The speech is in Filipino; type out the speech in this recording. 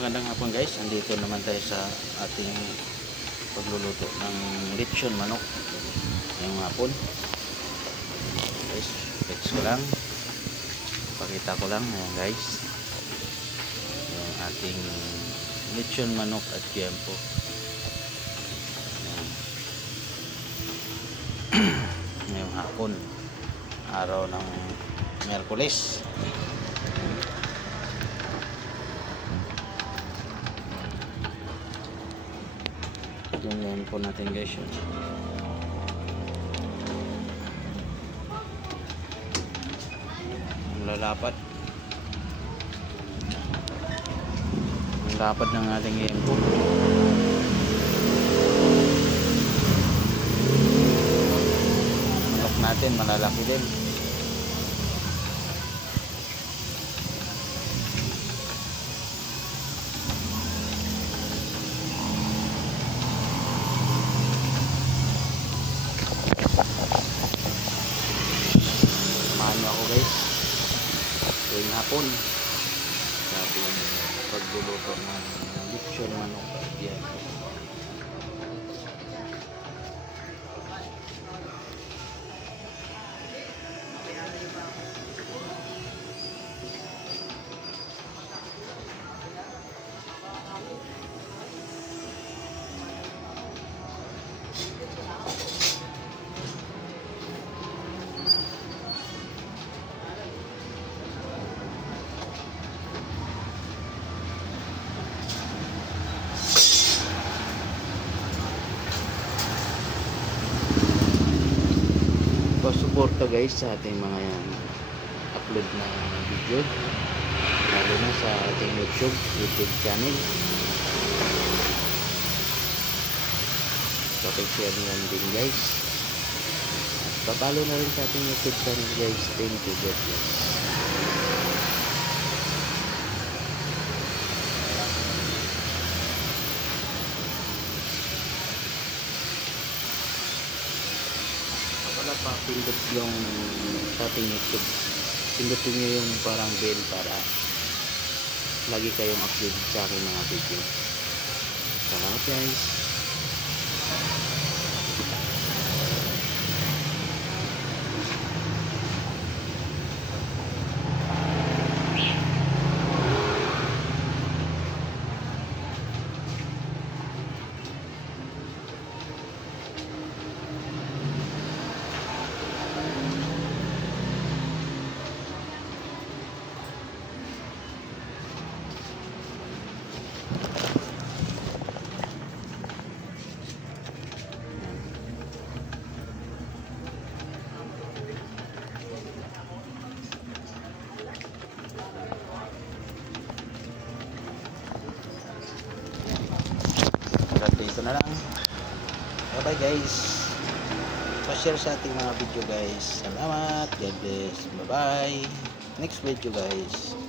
Magandang hapon guys, andito naman tayo sa ating pagluluto ng lechon manok ngayong hapon. Guys, flex ko lang, pakita ko lang. Ayan guys, yung ating lechon manok at tiempo. Ngayong hapon, araw ng Miyerkules. Yung po natin guys yun. Ang lalapad ng ating yempo. Manok natin malalaki din. Samahan nyo ako guys tuwing hapon sa ating pagluluto ng lechon manok at tiempo. Suporta guys sa ating mga upload na video, lalo na sa ating YouTube channel. Pakishare nyo din guys, at papalo na rin sa ating YouTube channel guys. Thank you, God bless. Pindot yung sa ating YouTube, pindutin nyo yung parang bell para lagi kayong update sa aking mga video. Salamat guys. Dito na lang. Bye bye guys. Pa-share sa ating mga video guys. Salamat. God bless. Bye bye. Next video guys.